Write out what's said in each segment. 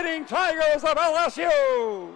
Fighting Tigers of LSU.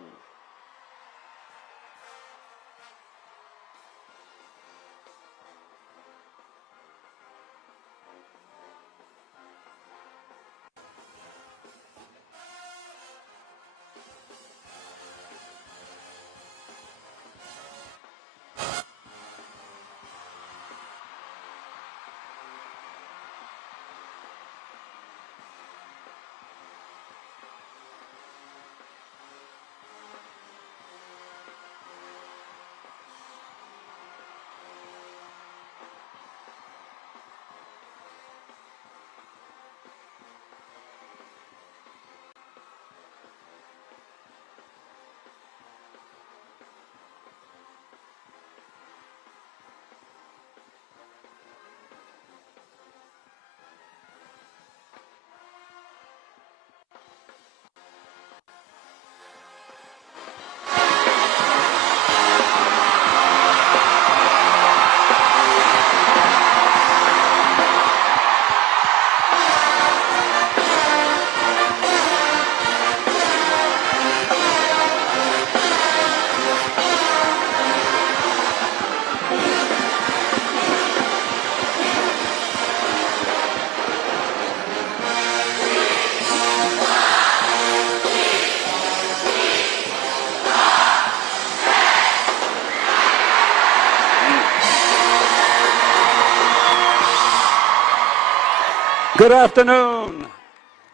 Good afternoon,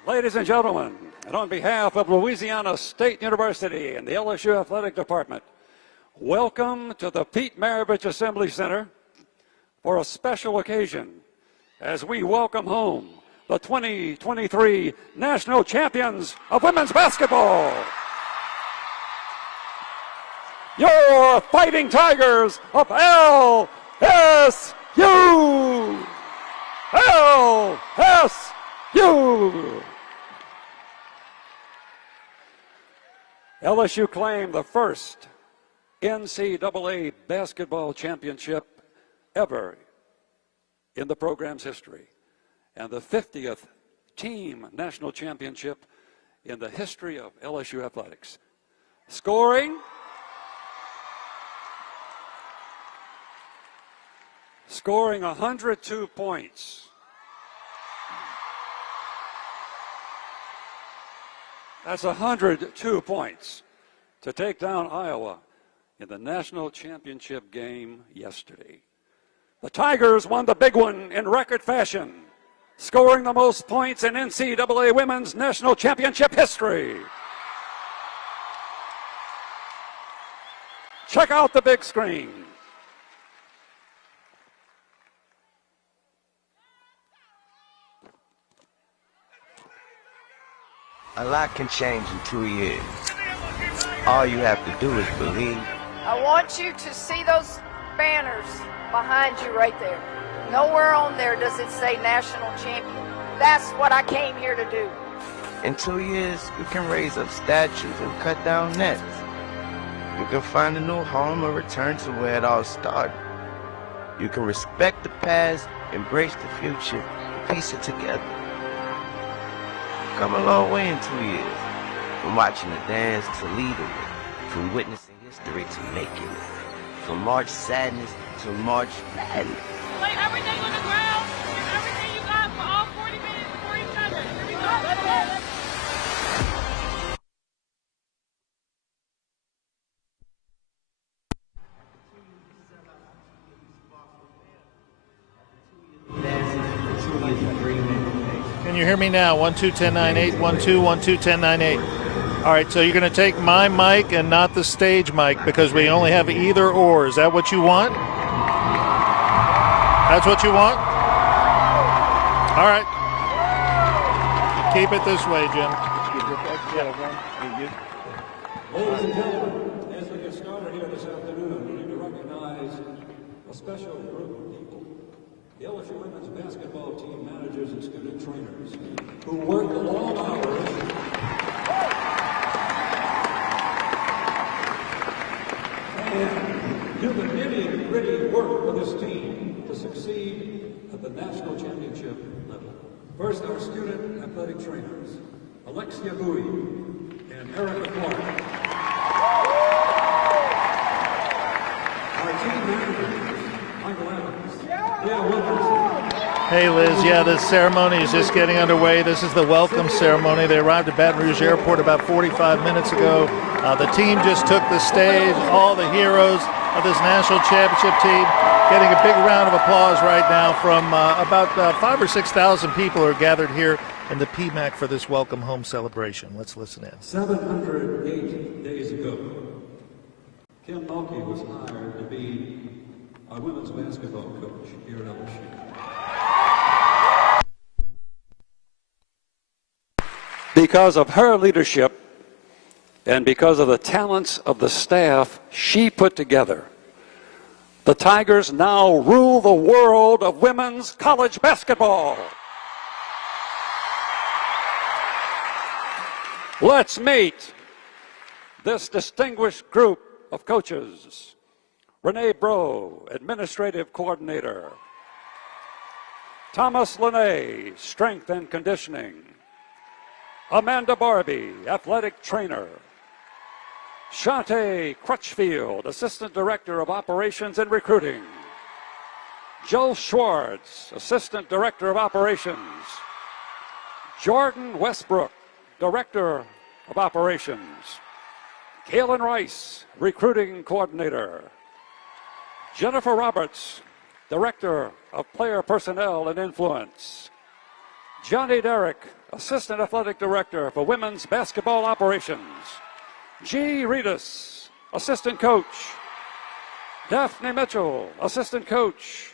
ladies and gentlemen, and on behalf of Louisiana State University and the LSU Athletic Department, welcome to the Pete Maravich Assembly Center for a special occasion as we welcome home the 2023 National Champions of Women's Basketball. Your Fighting Tigers of LSU! LSU! LSU claimed the first NCAA basketball championship ever in the program's history, and the 50th team national championship in the history of LSU athletics. Scoring 102 points. That's 102 points to take down Iowa in the national championship game yesterday. The Tigers won the big one in record fashion, scoring the most points in NCAA women's national championship history. Check out the big screen. A lot can change in 2 years. All you have to do is believe. I want you to see those banners behind you right there. Nowhere on there does it say national champion. That's what I came here to do. In 2 years, you can raise up statues and cut down nets. You can find a new home or return to where it all started. You can respect the past, embrace the future, and piece it together. Come a long way in 2 years, from watching the dance to leading it, from witnessing history to making it, from March Sadness to March Madness. Lay everything on the ground, give everything you got for all 40 minutes for each other. Here we go. Let's go. Can you hear me now? 1-2-10-9-8, 1-2-1-2-10-9-8. All right, so you're going to take my mic and not the stage mic because we only have either or. Is that what you want? That's what you want? All right. Keep it this way, Jim. Ladies and gentlemen, as we get started here this afternoon, we need to recognize a special group of people. The LSU women's basketball team managers and student trainers who work the long hours and do the nitty-gritty work for this team to succeed at the national championship level. First, our student athletic trainers. Alexia Bowie, and Erica Clark. Our team managers, Michael Evans, Dale Wilkerson. Hey, Liz. Yeah, the ceremony is just getting underway. This is the welcome ceremony. They arrived at Baton Rouge Airport about 45 minutes ago. The team just took the stage. All the heroes of this national championship team getting a big round of applause right now from about 5,000 or 6,000 people who are gathered here in the PMAC for this welcome home celebration. Let's listen in. 708 days ago, Kim Mulkey was hired to be our women's basketball coach here at LSU. Because of her leadership and because of the talents of the staff she put together, the Tigers now rule the world of women's college basketball. Let's meet this distinguished group of coaches. Renee Bro, Administrative Coordinator. Thomas Lene, Strength and Conditioning. Amanda Barbie, Athletic Trainer. Shante Crutchfield, Assistant Director of Operations and Recruiting. Joe Schwartz, Assistant Director of Operations. Jordan Westbrook, Director of Operations. Kaylin Rice, Recruiting Coordinator. Jennifer Roberts, Director of Player Personnel and Influence. Johnny Derrick, Assistant Athletic Director for Women's Basketball Operations. G. Reedus, Assistant Coach. Daphne Mitchell, Assistant Coach.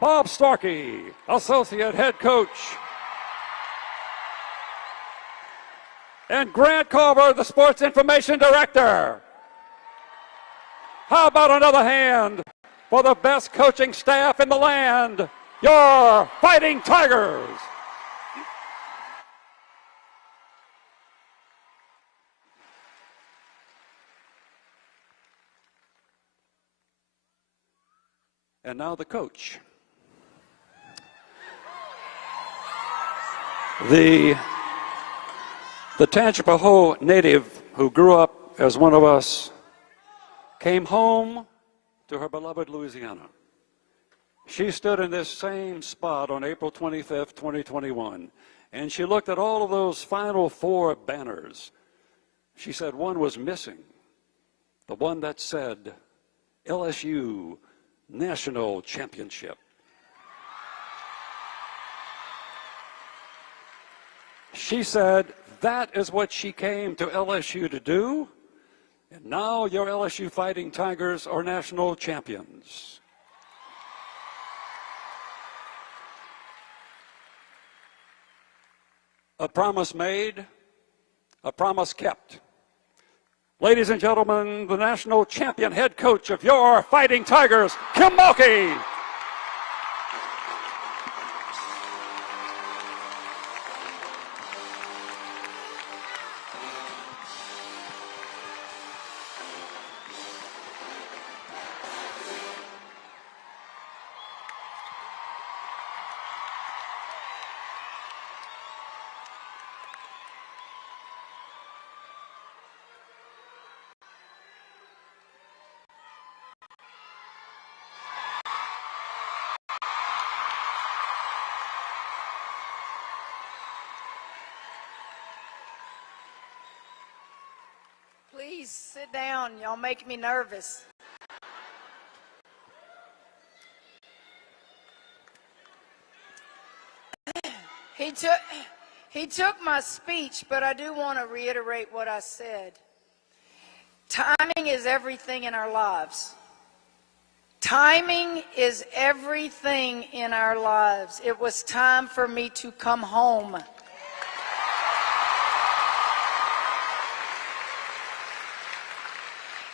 Bob Starkey, Associate Head Coach. And Grant Culver, the Sports Information Director. How about another hand for the best coaching staff in the land, your Fighting Tigers? And now the coach. The Tangipahoa native who grew up as one of us came home to her beloved Louisiana. She stood in this same spot on April 25th, 2021, and she looked at all of those Final Four banners. She said one was missing, the one that said LSU National Championship. She said that is what she came to LSU to do, and now your LSU Fighting Tigers are national champions. A promise made, a promise kept. Ladies and gentlemen, the national champion head coach of your Fighting Tigers, Kim Mulkey. Please sit down. Y'all make me nervous. He took my speech, but I do want to reiterate what I said. Timing is everything in our lives. Timing is everything in our lives. It was time for me to come home.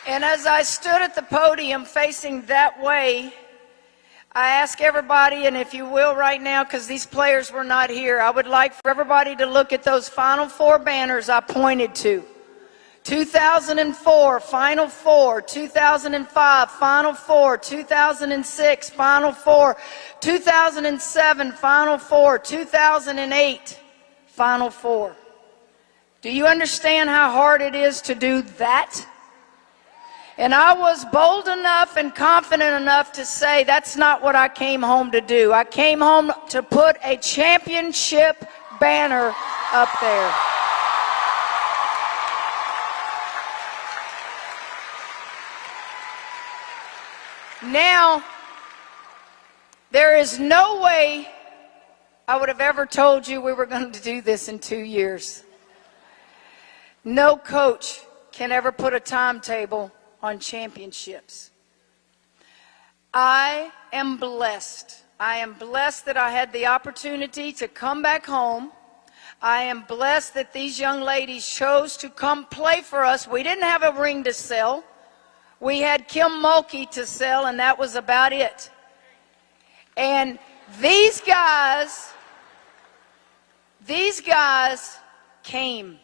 And as I stood at the podium facing that way, I ask everybody, and if you will right now, because these players were not here, I would like for everybody to look at those Final Four banners I pointed to. 2004, Final Four. 2005, Final Four. 2006, Final Four. 2007, Final Four. 2008, Final Four. Do you understand how hard it is to do that? And I was bold enough and confident enough to say that's not what I came home to do. I came home to put a championship banner up there. Now, there is no way I would have ever told you we were going to do this in 2 years. No coach can ever put a timetable on championships. I am blessed. I am blessed that I had the opportunity to come back home. I am blessed that these young ladies chose to come play for us. We didn't have a ring to sell. We had Kim Mulkey to sell, and that was about it. And these guys came.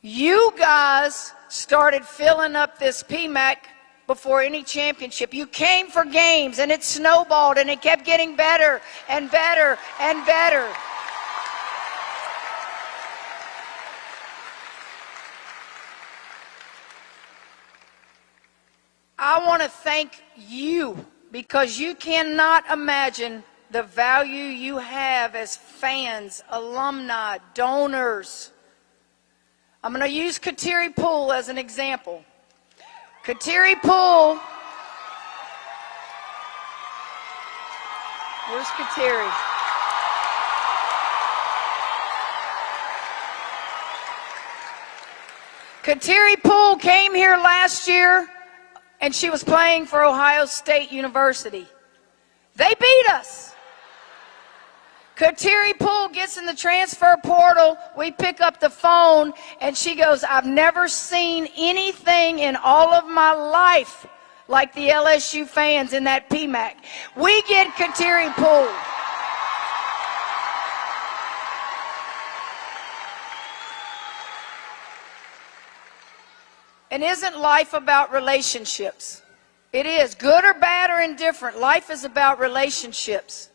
You guys started filling up this PMAC before any championship. You came for games, and it snowballed, and it kept getting better and better and better. I want to thank you, because you cannot imagine the value you have as fans, alumni, donors. I'm going to use Kateri Poole as an example. Kateri Poole. Where's Kateri? Kateri Poole came here last year, and she was playing for Ohio State University. They beat us. Kateri Poole gets in the transfer portal. We pick up the phone, and she goes, I've never seen anything in all of my life like the LSU fans in that PMAC. We get Kateri Poole. And isn't life about relationships? It is. Good or bad or indifferent, life is about relationships.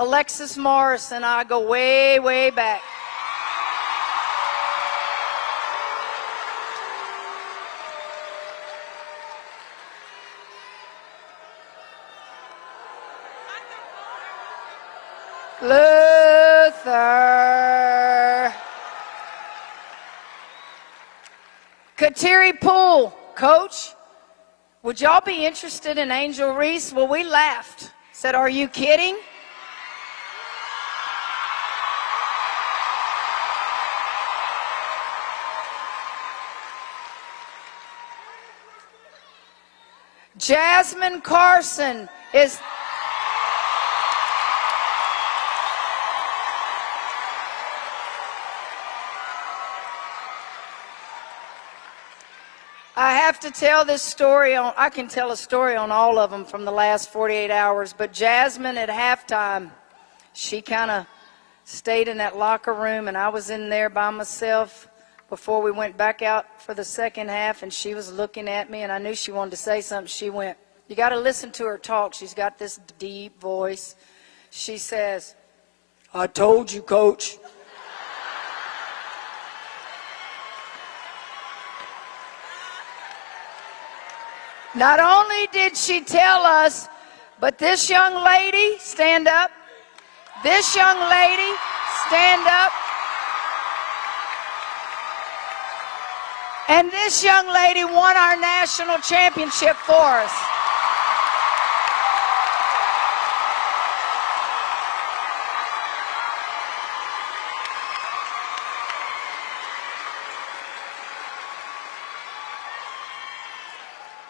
Alexis Morris and I go way, way back. Luther. Kateri Poole, coach, would y'all be interested in Angel Reese? Well, we laughed. Said, are you kidding? Jasmine Carson is... I have to tell this story on, I can tell a story on all of them from the last 48 hours, but Jasmine at halftime, she kind of stayed in that locker room, and I was in there by myself before we went back out for the second half, and she was looking at me, and I knew she wanted to say something. She went, you got to listen to her talk. She's got this deep voice. She says, I told you, Coach. Not only did she tell us, but this young lady, stand up. This young lady, stand up. And this young lady won our national championship for us.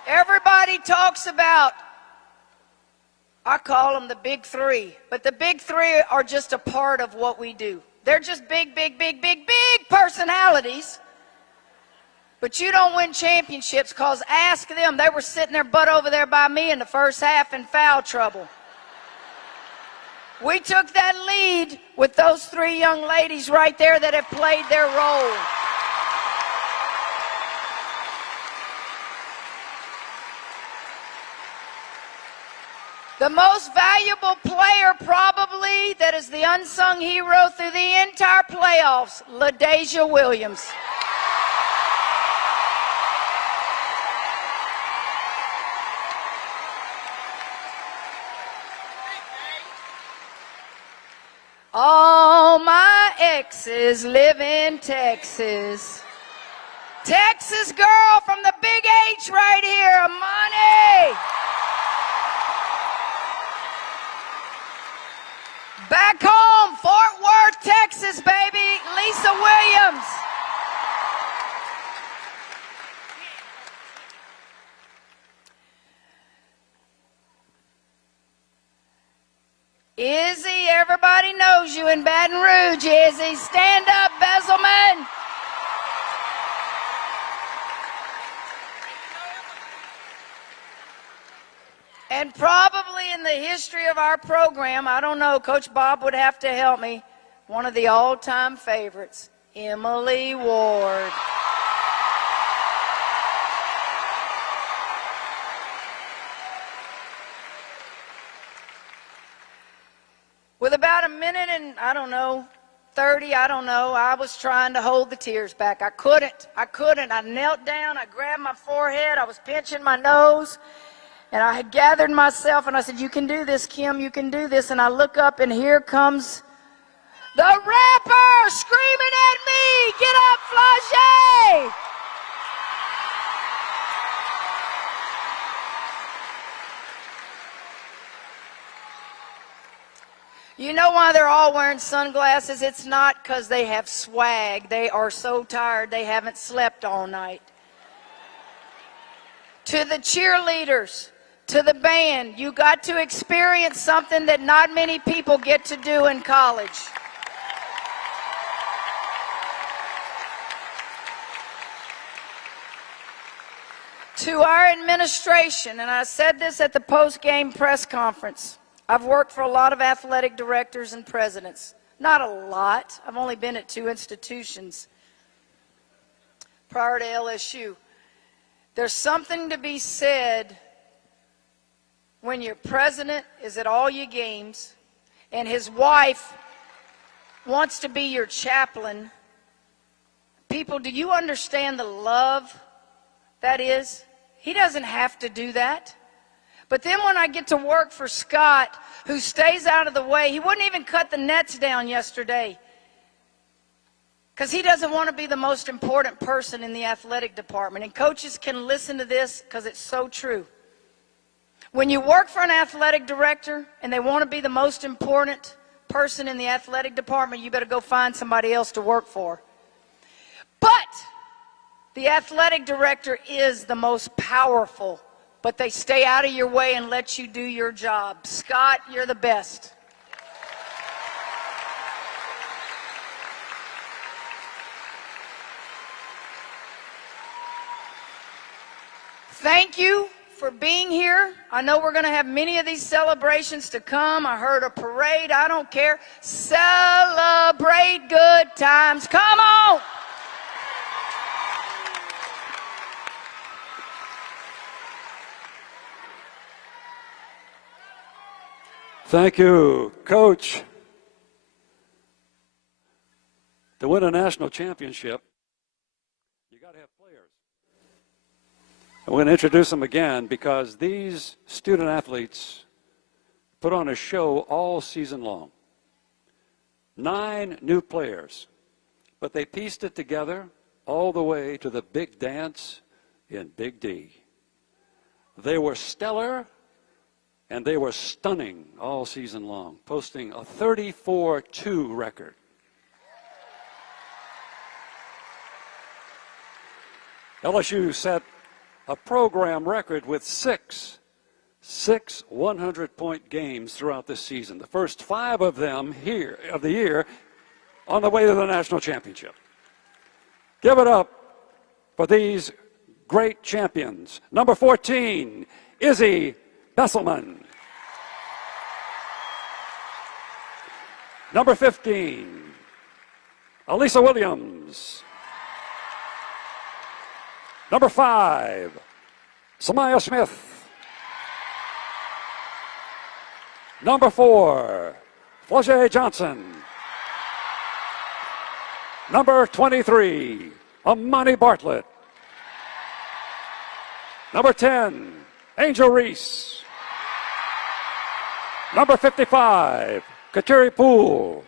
Everybody talks about, I call them the big three, but the big three are just a part of what we do. They're just big, big, big, big, big personalities. But you don't win championships, because ask them. They were sitting their butt over there by me in the first half in foul trouble. We took that lead with those three young ladies right there that have played their role. The most valuable player probably that is the unsung hero through the entire playoffs, LaDasia Williams. All my exes live in Texas. Texas girl from the big H right here, Amani. Back home, Fort Worth, Texas, baby, Lisa Williams. Izzy, everybody knows you in Baton Rouge, Izzy. Stand up, Bezelman. And probably in the history of our program, I don't know, Coach Bob would have to help me, one of the all-time favorites, Emily Ward. With about a minute and, 30, I was trying to hold the tears back. I couldn't. I knelt down, I grabbed my forehead, I was pinching my nose, and I had gathered myself, and I said, you can do this, Kim, you can do this. And I look up, and here comes the rapper screaming at me, get up, Flage! You know why they're all wearing sunglasses? It's not because they have swag. They are so tired they haven't slept all night. To the cheerleaders, to the band, you got to experience something that not many people get to do in college. To our administration, and I said this at the post-game press conference, I've worked for a lot of athletic directors and presidents. Not a lot. I've only been at 2 institutions prior to LSU. There's something to be said when your president is at all your games and his wife wants to be your chaplain. People, do you understand the love that is? He doesn't have to do that. But then when I get to work for Scott, who stays out of the way, he wouldn't even cut the nets down yesterday because he doesn't want to be the most important person in the athletic department. And coaches can listen to this because it's so true. When you work for an athletic director and they want to be the most important person in the athletic department, you better go find somebody else to work for. But the athletic director is the most powerful, but they stay out of your way and let you do your job. Scott, you're the best. Thank you for being here. I know we're going to have many of these celebrations to come. I heard a parade. I don't care. Celebrate good times. Come on. Thank you, Coach. To win a national championship, you got to have players. I'm going to introduce them again because these student athletes put on a show all season long. 9 new players, but they pieced it together all the way to the big dance in Big D. They were stellar. And they were stunning all season long, posting a 34-2 record. LSU set a program record with six 100-point games throughout this season. The first 5 of them here of the year on the way to the national championship. Give it up for these great champions. Number 14, Izzy Besselman. Number 15, Alisa Williams. Number 5, Samaya Smith. Number 4, Flau'jae Johnson. Number 23, Amani Bartlett. Number 10, Angel Reese. Number 55, Kateri Poole.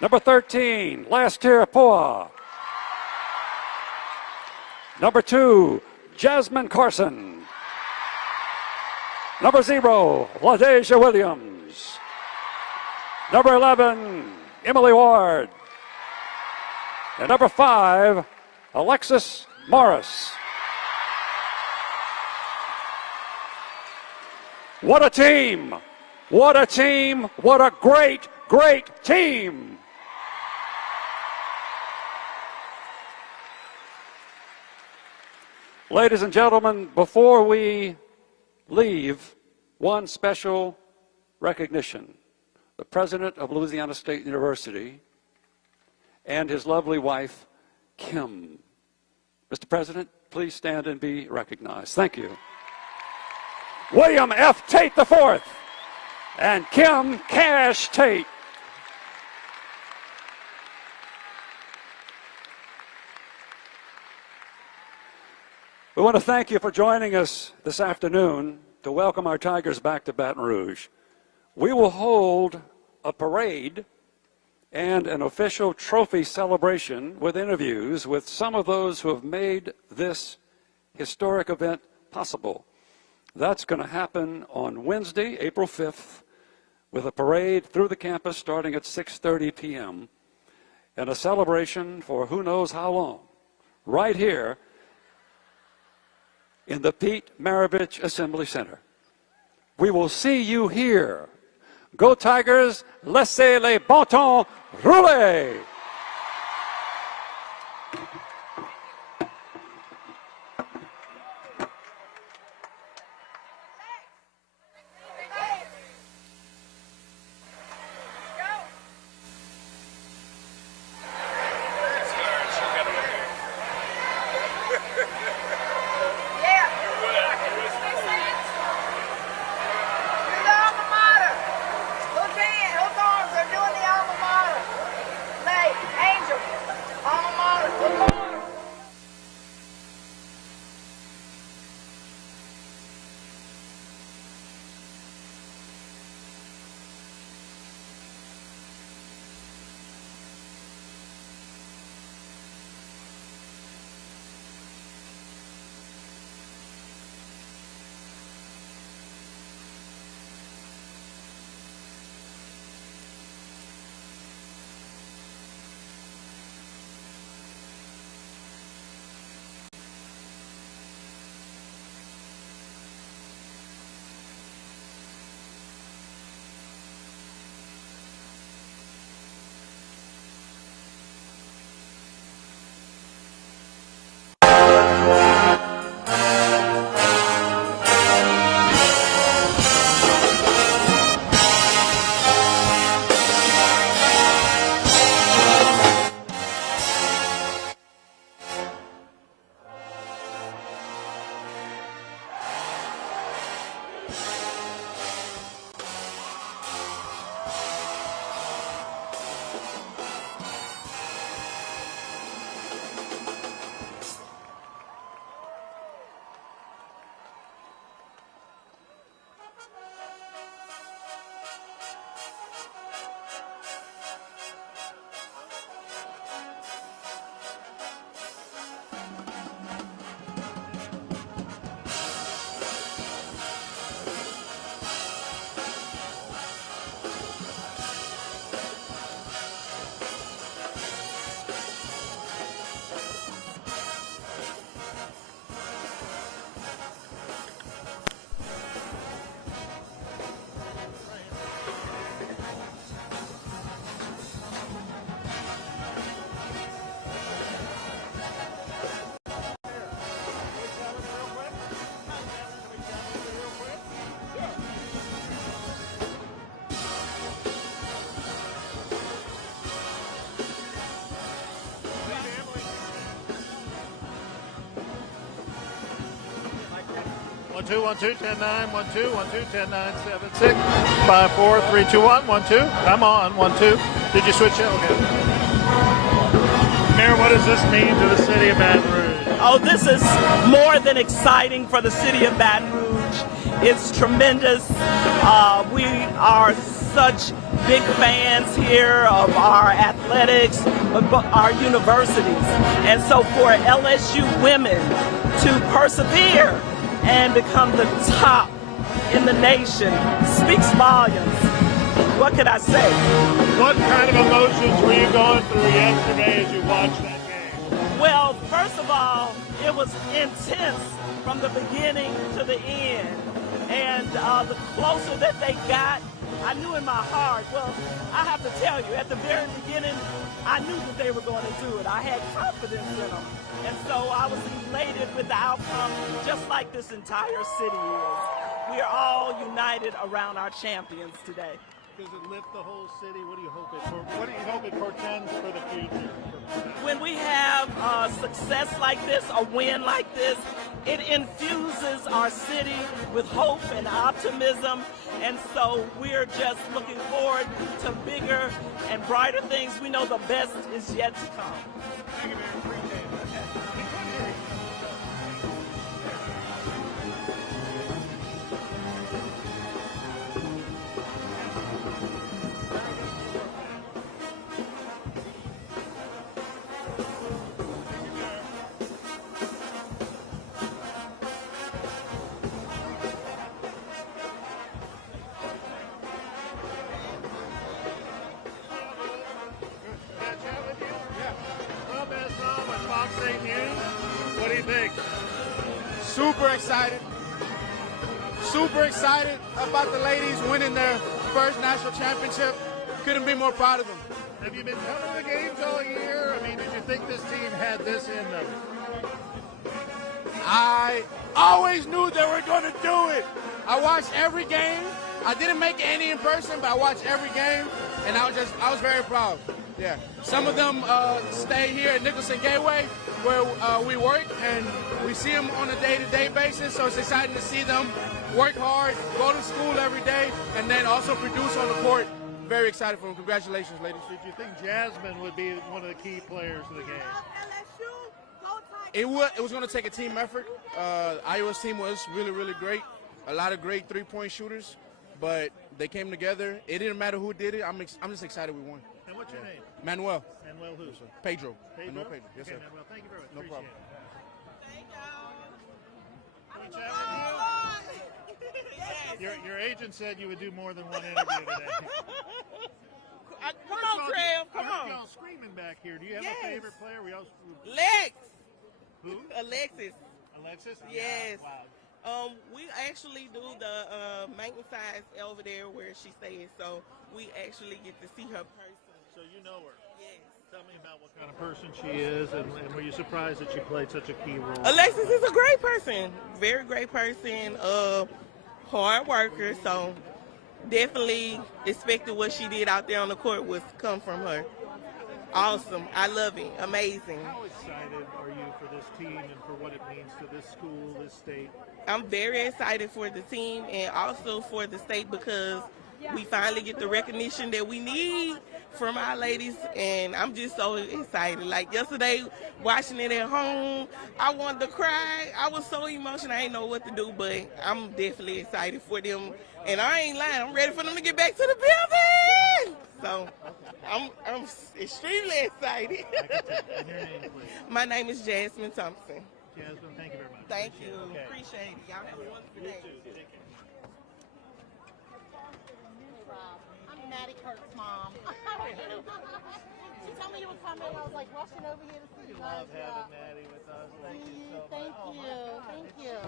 Number 13, Lastir Poa. Number 2, Jasmine Carson. Number 0, LaDeja Williams. Number 11, Emily Ward. And number 5, Alexis Morris. What a team! What a team! What a great, great team! Ladies and gentlemen, before we leave, one special recognition. The president of Louisiana State University and his lovely wife, Kim. Mr. President, please stand and be recognized. Thank you. William F. Tate IV and Kim Cash Tate. We want to thank you for joining us this afternoon to welcome our Tigers back to Baton Rouge. We will hold a parade and an official trophy celebration with interviews with some of those who have made this historic event possible. That's going to happen on Wednesday, April 5th, with a parade through the campus starting at 6:30 p.m. and a celebration for who knows how long, right here in the Pete Maravich Assembly Center. We will see you here. Go Tigers, laissez les bâtons rouler! Hey, 1-2, 1-2, 10-9, 1-2, 1-2, 10-9, 7-6, 5-4, 3-2-1, 1-2. I'm on, 1-2. Did you switch it? Okay. Mayor, what does this mean to the city of Baton Rouge? Oh, this is more than exciting for the city of Baton Rouge. It's tremendous. We are such big fans here of our athletics, of our universities. And so for LSU women to persevere and become the top in the nation speaks volumes. What could I say? What kind of emotions were you going through yesterday as you watched that game? Well, first of all, it was intense from the beginning to the end. And the closer that they got, I knew in my heart, well, I have to tell you, at the very beginning, I knew that they were going to do it. I had confidence in them. And so I was elated with the outcome, just like this entire city is. We are all united around our champions today. Does it lift the whole city? What do you hope it portends for the future? When we have success like this, a win like this, it infuses our city with hope and optimism. And so we're just looking forward to bigger and brighter things. We know the best is yet to come. Thank you, man. Appreciate it. What do you think? Super excited. Super excited about the ladies winning their first national championship. Couldn't be more proud of them. Have you been coming to the games all year? I mean, did you think this team had this in them? I always knew they were going to do it. I watched every game. I didn't make any in person, but I watched every game, and I was very proud. Yeah. Some of them stay here at Nicholson Gateway, where we work, and we see them on a day-to-day basis, so it's exciting to see them work hard, go to school every day, and then also produce on the court. Very excited for them. Congratulations, ladies. Did you think Jasmine would be one of the key players of the game? It was going to take a team effort. Iowa's team was really, really great. A lot of great three-point shooters, but they came together. It didn't matter who did it. I'm just excited we won. And what's your name? Manuel. Manuel who? Pedro. Pedro? Manuel Pedro. Yes, Okay, sir. Manuel, thank you very much. No Appreciate problem. Your agent said you would do more than one interview today. Come on, Trev. Come I heard on. y'all screaming back here. Do you have Yes. a favorite player? Lex. Who? Alexis. Alexis? Yes. Wow. We actually do the maintenance size over there where she stays, so we actually get to see her person. So you know her. Yes. Tell me about what kind of person she is, and were you surprised that she played such a key role? Alexis is a great person. Very great person. Hard worker, so definitely expected what she did out there on the court was come from her. Awesome. I love it. Amazing. How excited are you for this team and for what it means to this school, this state? I'm very excited for the team and also for the state because we finally get the recognition that we need from our ladies, and I'm just so excited. Like yesterday, watching it at home, I wanted to cry. I was so emotional. I didn't know what to do, but I'm definitely excited for them. And I ain't lying. I'm ready for them to get back to the building. So I'm extremely excited. And your name, please. My name is Jasmine Thompson. Jasmine, thank you very much. Thank you. Okay. Appreciate it. Y'all have a wonderful day. Take care. I'm Maddie Kirk's mom. She told me you would come in. I was like rushing over here to see you guys. Love having Maddie with us. Thank you so much. Thank Oh, you. my Thank goodness. you.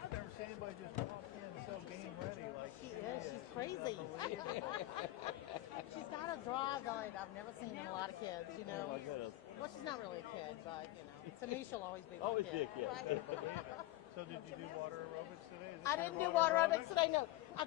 I've never seen anybody just walk in so game ready like She is. She's crazy. She's got a drive that I've never seen in a lot of kids, you know. Oh my goodness. Well, she's not really a kid, but, you know, to me, she'll always be Always a be a kid. kid. Right? So did you do water aerobics today? Is this I your didn't do water aerobics today, no. I